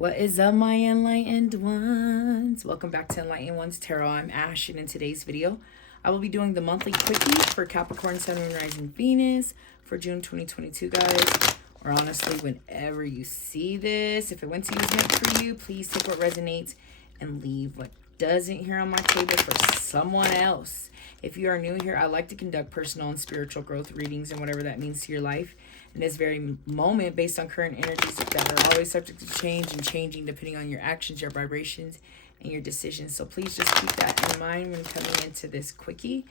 What is up, my enlightened ones? Welcome back to Enlightened Ones Tarot. I'm Ash, and in today's video, I will be doing the monthly quickie for Capricorn, Sun, Moon, Rising, Venus for June 2022, guys. Or honestly, whenever you see this, if it went to you as meant for you, please take what resonates and leave what doesn't here on my table for someone else. If you are new here, I like to conduct personal and spiritual growth readings and whatever that means to your life in this very moment based on current energies that are always subject to change and changing depending on your actions, your vibrations, and your decisions. So please just keep that in mind when coming into this quickie.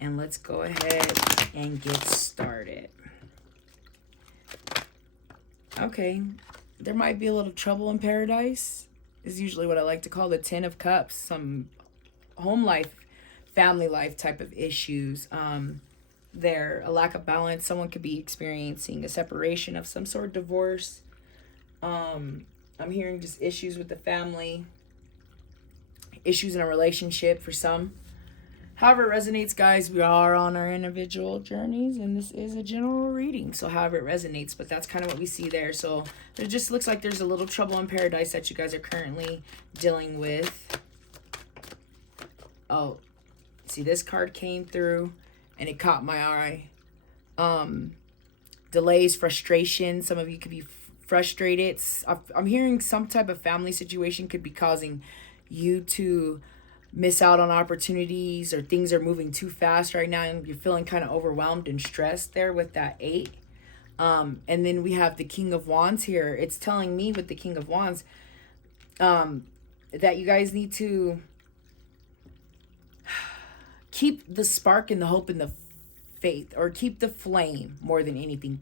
And let's go ahead and get started. Okay, there might be a little trouble in paradise. Is usually what I like to call the 10 of Cups. Some home life, family life type of issues. There, a lack of balance. Someone could be experiencing a separation of some sort, divorce. I'm hearing just issues with the family, issues in a relationship for some. However it resonates, guys, we are on our individual journeys, and this is a general reading, so however it resonates, but that's kind of what we see there. So it just looks like there's a little trouble in paradise that you guys are currently dealing with. Oh, see, this card came through and it caught my eye. Delays, frustration. Some of you could be frustrated. I'm hearing some type of family situation could be causing you to miss out on opportunities, or things are moving too fast right now and you're feeling kind of overwhelmed and stressed there with that 8. And then we have the King of Wands here. It's telling me with the King of Wands that you guys need to keep the spark and the hope and the faith, or keep the flame more than anything.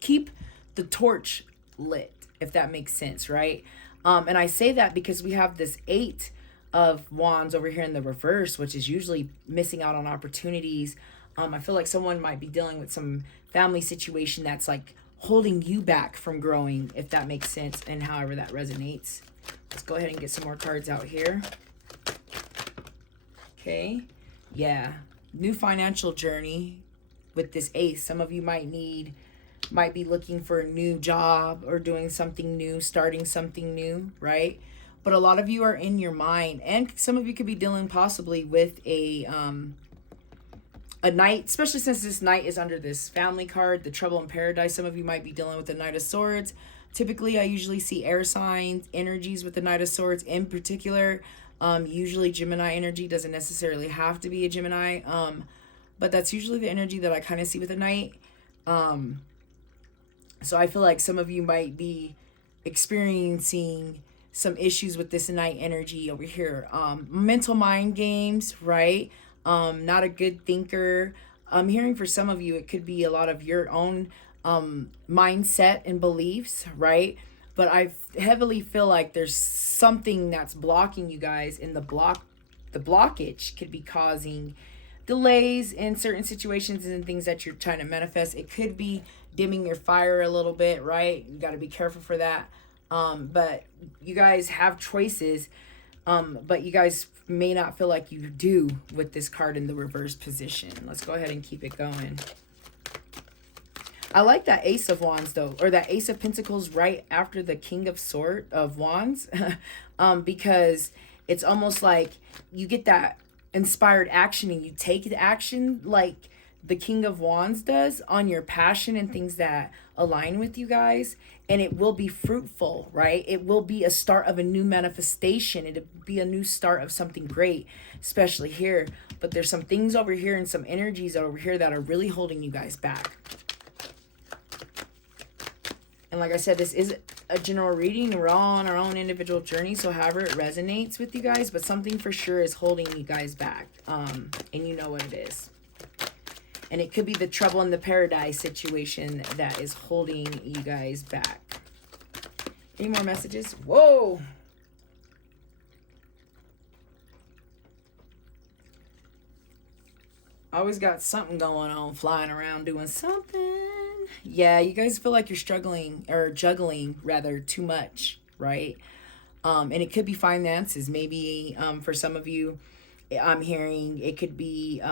Keep the torch lit, if that makes sense, right? And I say that because we have this 8 of Wands over here in the reverse, which is usually missing out on opportunities. I feel like someone might be dealing with some family situation that's like holding you back from growing, if that makes sense, and however that resonates. Let's go ahead and get some more cards out here. Okay. Yeah, new financial journey with this Ace. Some of you might be looking for a new job or doing something new, starting something new, right? But a lot of you are in your mind, and some of you could be dealing possibly with a Knight, especially since this Knight is under this family card, the Trouble in Paradise. Some of you might be dealing with the Knight of Swords. Typically, I usually see air signs, energies with the Knight of Swords in particular. Usually Gemini energy, doesn't necessarily have to be a Gemini, but that's usually the energy that I kind of see with a Knight. So I feel like some of you might be experiencing some issues with this Knight energy over here. Mental mind games, right? Not a good thinker. I'm hearing for some of you, it could be a lot of your own mindset and beliefs, right? But I heavily feel like there's something that's blocking you guys, and the blockage could be causing delays in certain situations and things that you're trying to manifest. It could be dimming your fire a little bit, right? You got to be careful for that. But you guys have choices, but you guys may not feel like you do with this card in the reverse position. Let's go ahead and keep it going. I like that Ace of Wands though, or that Ace of Pentacles right after the King of Wands, because it's almost like you get that inspired action and you take the action like the King of Wands does on your passion and things that align with you guys, and it will be fruitful, right? It will be a start of a new manifestation. It'll be a new start of something great, especially here. But there's some things over here and some energies over here that are really holding you guys back. And like I said, this is a general reading, and we're all on our own individual journey, so however it resonates with you guys, but something for sure is holding you guys back, and you know what it is. And it could be the Trouble in the Paradise situation that is holding you guys back. Any more messages? Whoa! Always got something going on, flying around doing something. Yeah, you guys feel like you're struggling, or juggling rather, too much, right? And it could be finances. Maybe for some of you, I'm hearing it could be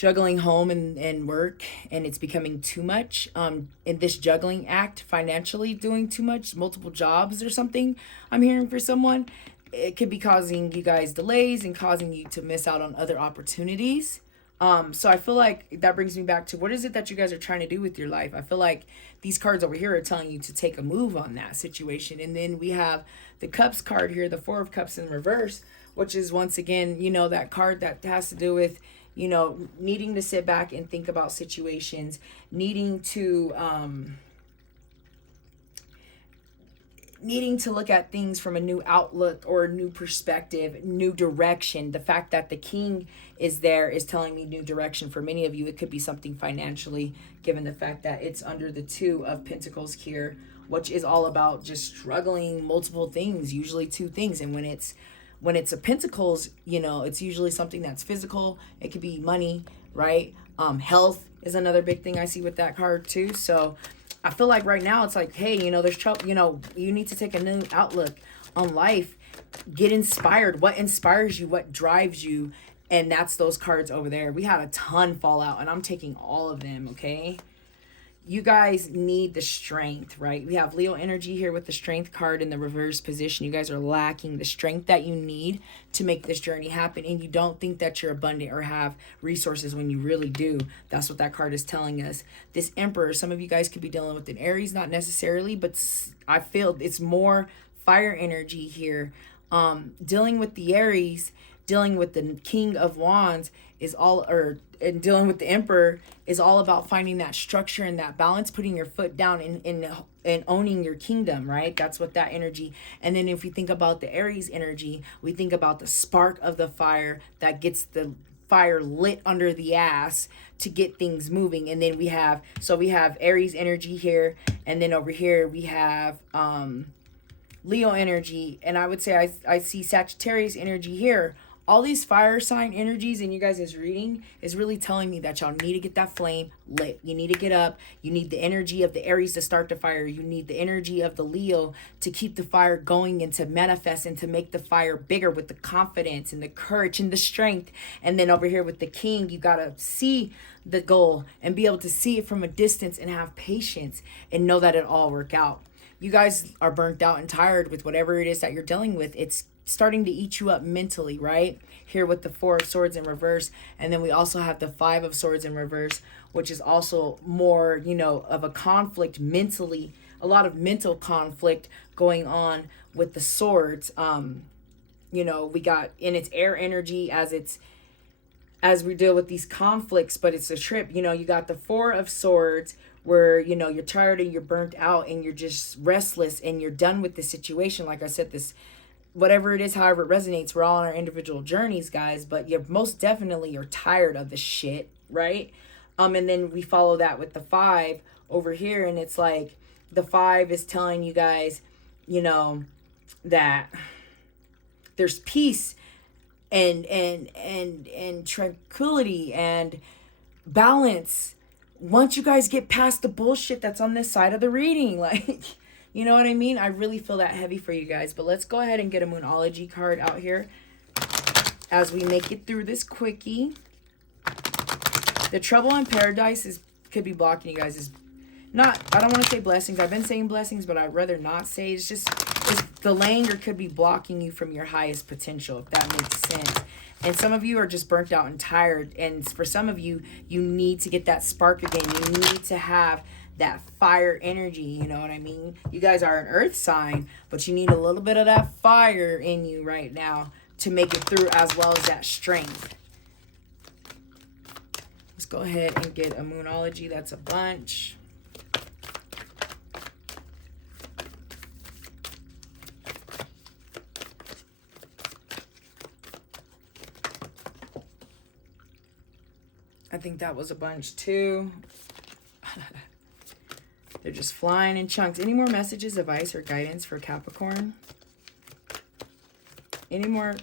juggling home and work, and it's becoming too much. In this juggling act, financially doing too much, multiple jobs or something, I'm hearing for someone, it could be causing you guys delays and causing you to miss out on other opportunities. So I feel like that brings me back to, what is it that you guys are trying to do with your life? I feel like these cards over here are telling you to take a move on that situation. And then we have the Cups card here, the Four of Cups in reverse, which is once again, you know, that card that has to do with, you know, needing to sit back and think about situations, needing to look at things from a new outlook or a new perspective, new direction. The fact that the King is there is telling me new direction. For many of you, it could be something financially, given the fact that it's under the Two of Pentacles here, which is all about just struggling multiple things, usually two things. And when it's a Pentacles, you know, it's usually something that's physical. It could be money, right? Health is another big thing I see with that card too. So I feel like right now it's like, hey, you know, there's trouble, you know, you need to take a new outlook on life. Get inspired. What inspires you? What drives you? And that's those cards over there. We had a ton fall out, and I'm taking all of them, okay? You guys need the strength, right? We have Leo energy here with the Strength card in the reverse position. You guys are lacking the strength that you need to make this journey happen, and you don't think that you're abundant or have resources when you really do. That's what that card is telling us. This Emperor, some of you guys could be dealing with an Aries, not necessarily, but I feel it's more fire energy here. Dealing with the Aries, dealing with the King of Wands is all, and dealing with the Emperor is all about finding that structure and that balance, putting your foot down and owning your kingdom, right? That's what that energy. And then if we think about the Aries energy, we think about the spark of the fire that gets the fire lit under the ass to get things moving. And then we have Aries energy here, and then over here we have Leo energy, and I would say I see Sagittarius energy here. All these fire sign energies in you guys' reading is really telling me that y'all need to get that flame lit. You need to get up. You need the energy of the Aries to start the fire. You need the energy of the Leo to keep the fire going and to manifest and to make the fire bigger with the confidence and the courage and the strength. And then over here with the King, you got to see the goal and be able to see it from a distance and have patience and know that it all work out. You guys are burnt out and tired with whatever it is that you're dealing with. It's starting to eat you up mentally, right? Here with the Four of Swords in reverse. And then we also have the Five of Swords in reverse, which is also more, you know, of a conflict mentally, a lot of mental conflict going on with the swords. You know, we got in its air energy as we deal with these conflicts, but it's a trip. You know, you got the Four of Swords where, you know, you're tired and you're burnt out and you're just restless and you're done with the situation. Like I said, this, whatever it is, however it resonates, we're all on our individual journeys, guys, but you most definitely are tired of the shit, right? And then we follow that with the Five over here, and it's like the Five is telling you guys, you know, that there's peace and tranquility and balance once you guys get past the bullshit that's on this side of the reading. Like, you know what I mean? I really feel that heavy for you guys. But let's go ahead and get a Moonology card out here as we make it through this quickie. The Trouble in Paradise could be blocking you guys. Is not, I don't want to say blessings. I've been saying blessings, but I'd rather not say. It's delaying or could be blocking you from your highest potential, if that makes sense. And some of you are just burnt out and tired. And for some of you, you need to get that spark again. You need to have that fire energy, you know what I mean? You guys are an earth sign, but you need a little bit of that fire in you right now to make it through, as well as that strength. Let's go ahead and get a Moonology. That's a bunch. I think that was a bunch too. They're just flying in chunks. Any more messages, advice, or guidance for Capricorn? Any more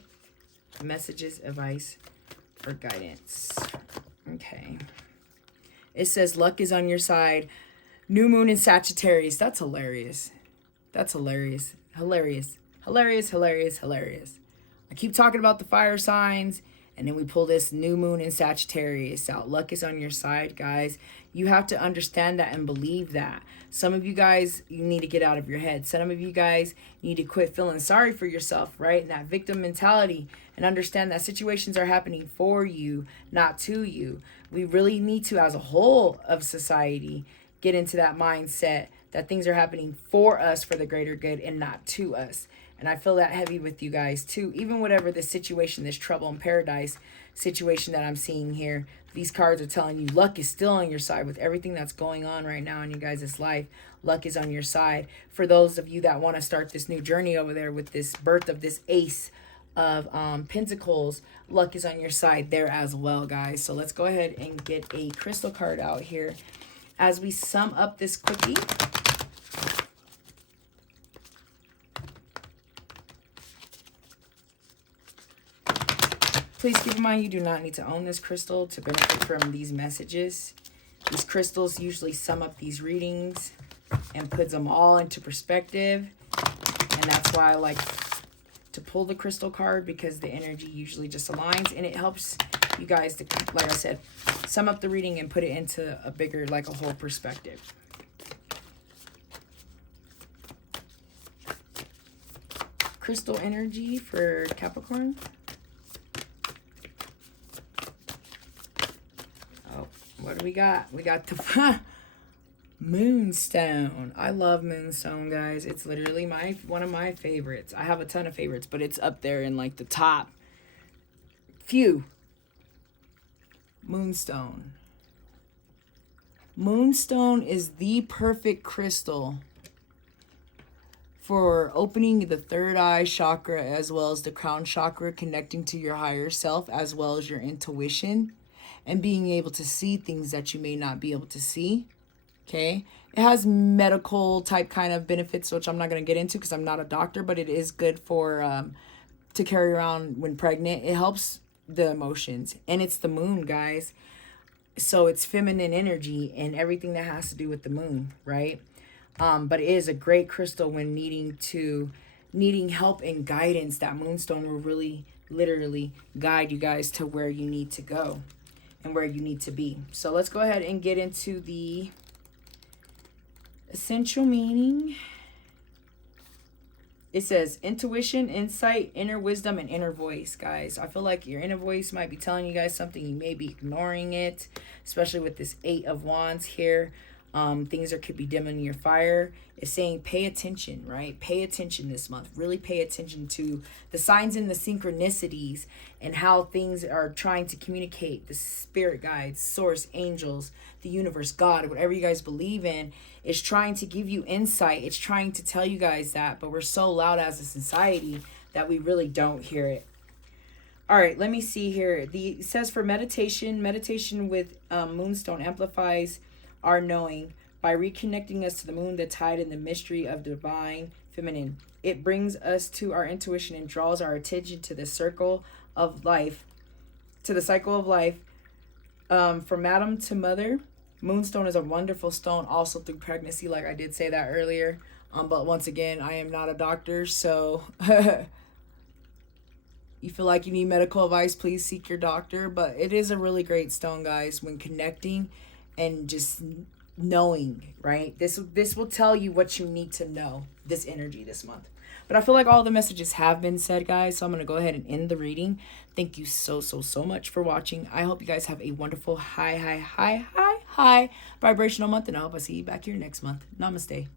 messages, advice, or guidance? Okay. It says luck is on your side. New moon in Sagittarius. That's hilarious. That's hilarious. Hilarious. Hilarious, hilarious, hilarious. I keep talking about the fire signs And then we pull this new moon in Sagittarius out. Luck is on your side, guys. You have to understand that and believe that. Some of you guys, you need to get out of your head. Some of you guys need to quit feeling sorry for yourself, right? And that victim mentality, and understand that situations are happening for you, not to you. We really need to, as a whole of society, get into that mindset that things are happening for us for the greater good and not to us. And I feel that heavy with you guys too. Even whatever the situation, this trouble in paradise situation that I'm seeing here, these cards are telling you luck is still on your side with everything that's going on right now in you guys' life. Luck is on your side. For those of you that want to start this new journey over there with this birth of this ace of Pentacles, luck is on your side there as well, guys. So let's go ahead and get a crystal card out here as we sum up this quickie. Please keep in mind, you do not need to own this crystal to benefit from these messages. These crystals usually sum up these readings and puts them all into perspective. And that's why I like to pull the crystal card, because the energy usually just aligns. And it helps you guys to, like I said, sum up the reading and put it into a bigger, like a whole perspective. Crystal energy for Capricorn. What do we got? We got the Moonstone. I love Moonstone, guys. It's literally one of my favorites. I have a ton of favorites, but it's up there in like the top few. Moonstone. Moonstone is the perfect crystal for opening the third eye chakra, as well as the crown chakra, connecting to your higher self, as well as your intuition, and being able to see things that you may not be able to see. Okay. It has medical type kind of benefits, which I'm not going to get into because I'm not a doctor, but it is good for to carry around when pregnant. It helps the emotions, and it's the moon, guys. So it's feminine energy and everything that has to do with the moon, right? But it is a great crystal when needing help and guidance. That Moonstone will really literally guide you guys to where you need to go and where you need to be. So let's go ahead and get into the essential meaning. It says intuition, insight, inner wisdom, and inner voice, guys. I feel like your inner voice might be telling you guys something. You may be ignoring it, especially with this 8 of Wands here. Things that could be dimming your fire. It's saying pay attention, right? Pay attention this month. Really pay attention to the signs and the synchronicities and how things are trying to communicate. The spirit guides, source, angels, the universe, God, whatever you guys believe in, is trying to give you insight. It's trying to tell you guys that, but we're so loud as a society that we really don't hear it. All right, let me see here. It says for meditation with Moonstone amplifies our knowing by reconnecting us to the moon, the tide, and the mystery of divine feminine. It brings us to our intuition and draws our attention to the circle of life, to the cycle of life. From atom to mother, Moonstone is a wonderful stone also through pregnancy, like I did say that earlier. But once again, I am not a doctor, so you feel like you need medical advice, please seek your doctor. But it is a really great stone, guys, when connecting and just knowing, right? This will tell you what you need to know, this energy this month. But I feel like all the messages have been said, guys, so I'm going to go ahead and end the reading. Thank you so much for watching. I hope you guys have a wonderful high vibrational month, and I hope I see you back here next month. Namaste.